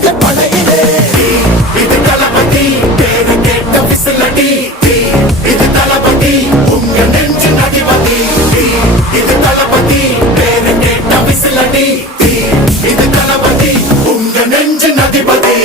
இது படையிலே இது தளபதி பேரு கேட்ட விசிலடி இது தளபதி உங்க நெஞ்சு அதிபதி இது தளபதி பேரு கேட்ட விசிலடி இது தளபதி உங்க நெஞ்சு அதிபதி